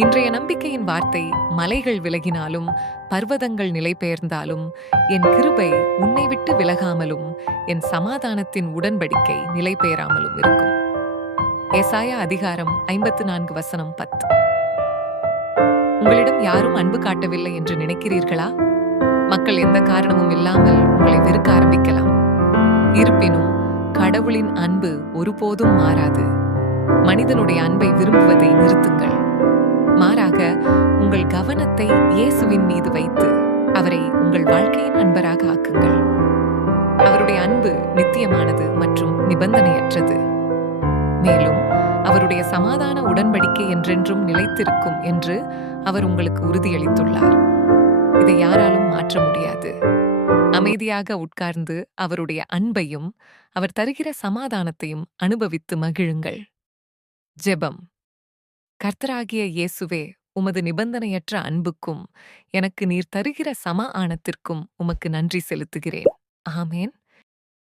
இன்றைய நம்பிக்கையின் வார்த்தை: மலைகள் விலகினாலும் பர்வதங்கள் நிலைபெயர்ந்தாலும் என் கிருபை உன்னை விட்டு விலகாமலும் என் சமாதானத்தின் உடன்படிக்கை நிலைபெயராமலும் இருக்கும். ஏசாயா அதிகாரம் 54:10. உங்களிடம் யாரும் அன்பு காட்டவில்லை என்று நினைக்கிறீர்களா? மக்கள் எந்த காரணமும் இல்லாமல் உங்களை வெறுக்க ஆரம்பிக்கலாம். இருப்பினும் கடவுளின் அன்பு ஒருபோதும் மாறாது. மனிதனுடைய அன்பை விரும்புவதை நிறுத்துங்கள். மாறாக உங்கள் கவனத்தை இயேசுவின் மீது வைத்து அவரை உங்கள் வாழ்க்கையின் அன்பராக ஆக்குங்கள். அவருடைய அன்பு நித்தியமானது மற்றும் நிபந்தனையற்றது. மேலும் அவருடைய சமாதான உடன்படிக்கை என்றென்றும் நிலைத்திருக்கும் என்று அவர் உங்களுக்கு உறுதியளித்துள்ளார். இதை யாராலும் மாற்ற முடியாது. அமைதியாக உட்கார்ந்து அவருடைய அன்பையும் அவர் தருகிற சமாதானத்தையும் அனுபவித்து மகிழுங்கள். ஜெபம். கர்த்தராகிய இயேசுவே, உமது நிபந்தனையற்ற அன்புக்கும் எனக்கு நீர் தருகிற சமாதானத்திற்கும் உமக்கு நன்றி செலுத்துகிறேன். ஆமேன்.